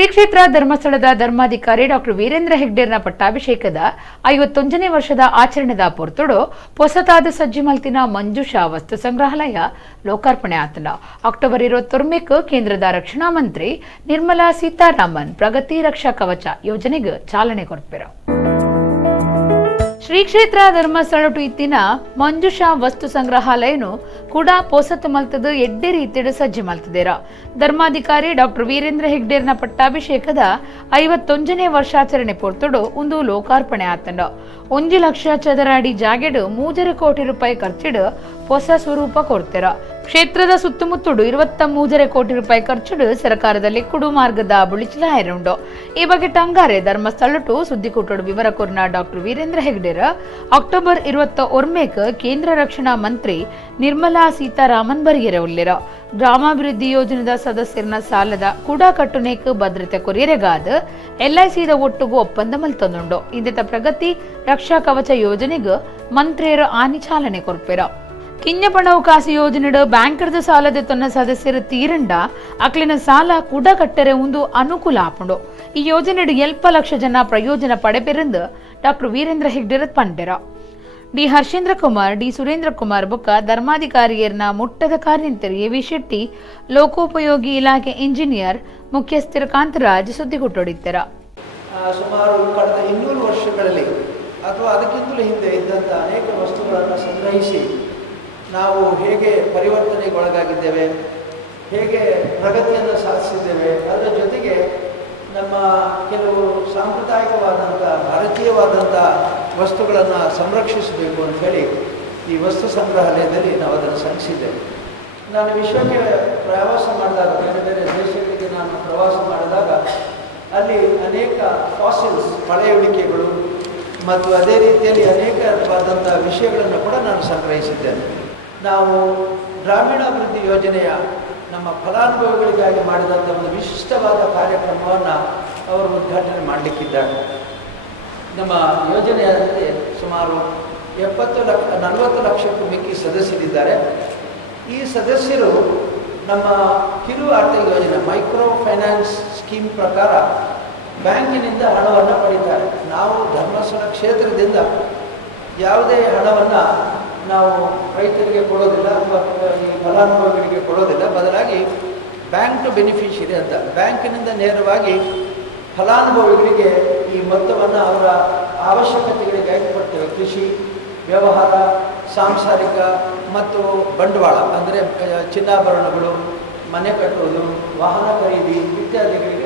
ಶ್ರೀ ಕ್ಷೇತ್ರ ಧರ್ಮಸ್ಥಳದ ಧರ್ಮಾಧಿಕಾರಿ ಡಾಕ್ಟರ್ ವೀರೇಂದ್ರ ಹೆಗ್ಡೇರ್ನ ಪಟ್ಟಾಭಿಷೇಕದ 51ನೇ ವರ್ಷದ ಆಚರಣೆದ ಪೊರ್ತುಡು ಹೊಸತಾದ ಸಜ್ಜಿ ಮಲ್ತಿನ ಮಂಜುಷಾ ವಸ್ತು ಸಂಗ್ರಹಾಲಯ ಲೋಕಾರ್ಪಣೆ ಆತನ ಅಕ್ಟೋಬರ್ 21 ಕೇಂದ್ರದ ರಕ್ಷಣಾ ಮಂತ್ರಿ ನಿರ್ಮಲಾ ಸೀತಾರಾಮನ್ ಪ್ರಗತಿ ರಕ್ಷಾ ಕವಚ ಯೋಜನೆಗೆ ಚಾಲನೆ ಕೊಡ್ತಾರೆ. ಶ್ರೀ ಕ್ಷೇತ್ರ ಧರ್ಮಸ್ಥಳ ಇತ್ತಿನ ಮಂಜುಷಾ ವಸ್ತು ಸಂಗ್ರಹಾಲಯನು ಕೂಡ ಪೊಸತು ಮಲ್ತದ ಎಡ್ಡೆ ರೀತಿಯ ಸಜ್ಜೆ ಮಲ್ತದೇರ. ಧರ್ಮಾಧಿಕಾರಿ ಡಾಕ್ಟರ್ ವೀರೇಂದ್ರ ಹೆಗ್ಡೇರ್ನ ಪಟ್ಟಾಭಿಷೇಕದ 51ನೇ ವರ್ಷಾಚರಣೆ ಪೊರ್ತುಡು ಒಂದು ಲೋಕಾರ್ಪಣೆ ಆತಂಡ. 1 ಲಕ್ಷ ಚದರ ಅಡಿ ಜಾಗೆಡು 3 ಕೋಟಿ ರೂಪಾಯಿ ಖರ್ಚಿಡು ಹೊಸ ಸ್ವರೂಪ ಕೊಡ್ತಾರ. ಕ್ಷೇತ್ರದ ಸುತ್ತಮುತ್ತಲು 23 ಕೋಟಿ ರೂಪಾಯಿ ಖರ್ಚಿಡು ಸರ್ಕಾರದಲ್ಲಿ ಕುಡು ಮಾರ್ಗದ ಬುಳಿಚಲಾಯಿರುಂಡು. ಈ ಬಗ್ಗೆ ಟಂಗಾರೆ ಧರ್ಮಸ್ಥಳಟು ಸುದ್ದಿಕೂಟೋಡು ವಿವರ ಕೊರ್ನ ಡಾಕ್ಟರ್ ವೀರೇಂದ್ರ ಹೆಗ್ಡೇರ್ ಅಕ್ಟೋಬರ್ 21 ಕೇಂದ್ರ ರಕ್ಷಣಾ ಮಂತ್ರಿ ನಿರ್ಮಲಾ ಸೀತಾರಾಮನ್ ಬರಿಗೆರೆ ಉಳ್ಳಿರ. ಗ್ರಾಮಾಭಿವೃದ್ಧಿ ಯೋಜನೆದ ಸದಸ್ಯರನ ಸಾಲದ ಕೂಡ ಕಟ್ಟುನೇಕ್ ಭದ್ರತೆ ಕೊರಿಯರೆಗಾದ LICದ ಒಟ್ಟುಗೂ ಒಪ್ಪಂದ ಮಲ್ತೊಂದುಂಡು. ಇಂದೆತ ಪ್ರಗತಿ ರಕ್ಷಾ ಕವಚ ಯೋಜನೆಗೆ ಮಂತ್ರಿಯರು ಆನಿ ಚಾಲನೆ ಕೊರ್ಪೆರ. ಕಿಂಜಪಣವು ಕಾಸು ಯೋಜನೆಡ್ ಬ್ಯಾಂಕರ್ದ ಸಾಲದ ತನ್ನ ಸದಸ್ಯರು ತೀರಂಡ ಅಕ್ಲಿನ ಸಾಲ ಕೂಡ ಕಟ್ಟರೆ ಒಂದು ಅನುಕೂಲ ಆಪುಂಡು. ಈ ಯೋಜನೆಡ್ 7 ಲಕ್ಷ ಜನ ಪ್ರಯೋಜನ ಪಡೆಪೆರೆಂದು ಡಾಕ್ಟರ್ ವೀರೇಂದ್ರ ಹೆಗ್ಡೇರ್ ಪಂಡೆರ. ಡಿ ಹರ್ಷೇಂದ್ರ ಕುಮಾರ್, ಡಿ ಸುರೇಂದ್ರ ಕುಮಾರ್ ಬೊಕ್ಕ ಧರ್ಮಾಧಿಕಾರಿಯರ್ನ ಮುಟ್ಟದ ಕಾರ್ಯಂತರಿ ಎವಿ ಶೆಟ್ಟಿ, ಲೋಕೋಪಯೋಗಿ ಇಲಾಖೆ ಇಂಜಿನಿಯರ್ ಮುಖ್ಯಸ್ಥರ ಕಾಂತರಾಜ್ ಸುದ್ದಿಗುಟ್ಟೊಡಿತ್ತರ. ಸುಮಾರು ಕಳೆದ 200 ವರ್ಷಗಳಲ್ಲಿ ಅಥವಾ ಅದಕ್ಕಿಂತಲೂ ಹಿಂದೆ ಇದ್ದಂಥ ಅನೇಕ ವಸ್ತುಗಳನ್ನು ಸಂಗ್ರಹಿಸಿ ನಾವು ಹೇಗೆ ಪರಿವರ್ತನೆಗೊಳಗಾಗಿದ್ದೇವೆ, ಹೇಗೆ ಪ್ರಗತಿಯನ್ನು ಸಾಧಿಸಿದ್ದೇವೆ, ಅದರ ಜೊತೆಗೆ ನಮ್ಮ ಕೆಲವು ಸಾಂಪ್ರದಾಯಿಕವಾದಂಥ ಭಾರತೀಯವಾದಂಥ ವಸ್ತುಗಳನ್ನು ಸಂರಕ್ಷಿಸಬೇಕು ಅಂಥೇಳಿ ಈ ವಸ್ತು ಸಂಗ್ರಹಾಲಯದಲ್ಲಿ ನಾವು ಅದನ್ನು ಸಂಘಿಸಿದ್ದೇವೆ. ನಾನು ವಿಶ್ವಕ್ಕೆ ಪ್ರವಾಸ ಮಾಡಿದಾಗ, ಬೇರೆ ಬೇರೆ ದೇಶಗಳಿಗೆ ನಾನು ಪ್ರವಾಸ ಮಾಡಿದಾಗ ಅಲ್ಲಿ ಅನೇಕ ಫಾಸಿಲ್ಸ್ ಪಳೆಯುಳಿಕೆಗಳು ಮತ್ತು ಅದೇ ರೀತಿಯಲ್ಲಿ ಅನೇಕವಾದಂಥ ವಿಷಯಗಳನ್ನು ಕೂಡ ನಾನು ಸಂಗ್ರಹಿಸಿದ್ದೇನೆ. ನಾವು ಗ್ರಾಮೀಣಾಭಿವೃದ್ಧಿ ಯೋಜನೆಯ ನಮ್ಮ ಫಲಾನುಭವಿಗಳಿಗಾಗಿ ಮಾಡಿದಂಥ ಒಂದು ವಿಶಿಷ್ಟವಾದ ಕಾರ್ಯಕ್ರಮವನ್ನು ಅವರು ಉದ್ಘಾಟನೆ ಮಾಡಲಿಕ್ಕಿದ್ದಾರೆ. ನಮ್ಮ ಯೋಜನೆಯಲ್ಲಿ ಸುಮಾರು 40 ಲಕ್ಷಕ್ಕೂ ಮಿಕ್ಕಿ ಸದಸ್ಯರಿದ್ದಾರೆ. ಈ ಸದಸ್ಯರು ನಮ್ಮ ಕಿರು ಆರ್ಥಿಕ ಯೋಜನೆ ಮೈಕ್ರೋ ಫೈನಾನ್ಸ್ ಸ್ಕೀಮ್ ಪ್ರಕಾರ ಬ್ಯಾಂಕಿನಿಂದ ಹಣವನ್ನು ಪಡೀತಾರೆ. ನಾವು ಧರ್ಮಸ್ಥಳ ಕ್ಷೇತ್ರದಿಂದ ಯಾವುದೇ ಹಣವನ್ನು ನಾವು ರೈತರಿಗೆ ಕೊಡೋದಿಲ್ಲ ಅಥವಾ ಈ ಫಲಾನುಭವಿಗಳಿಗೆ ಕೊಡೋದಿಲ್ಲ. ಬದಲಾಗಿ ಬ್ಯಾಂಕ್ ಟು ಬೆನಿಫಿಷಿಯರಿ ಅಂತ ಬ್ಯಾಂಕಿನಿಂದ ನೇರವಾಗಿ ಫಲಾನುಭವಿಗಳಿಗೆ ಈ ಮೊತ್ತವನ್ನು ಅವರ ಅವಶ್ಯಕತೆಗಳಿಗಾಗಿ ಕೊಡ್ತೇವೆ. ಕೃಷಿ, ವ್ಯವಹಾರ, ಸಾಂಸಾರಿಕ ಮತ್ತು ಬಂಡವಾಳ ಅಂದರೆ ಚಿನ್ನಾಭರಣಗಳು, ಮನೆ ಕಟ್ಟುವುದು, ವಾಹನ ಖರೀದಿ ಇತ್ಯಾದಿಗಳಿಗೆ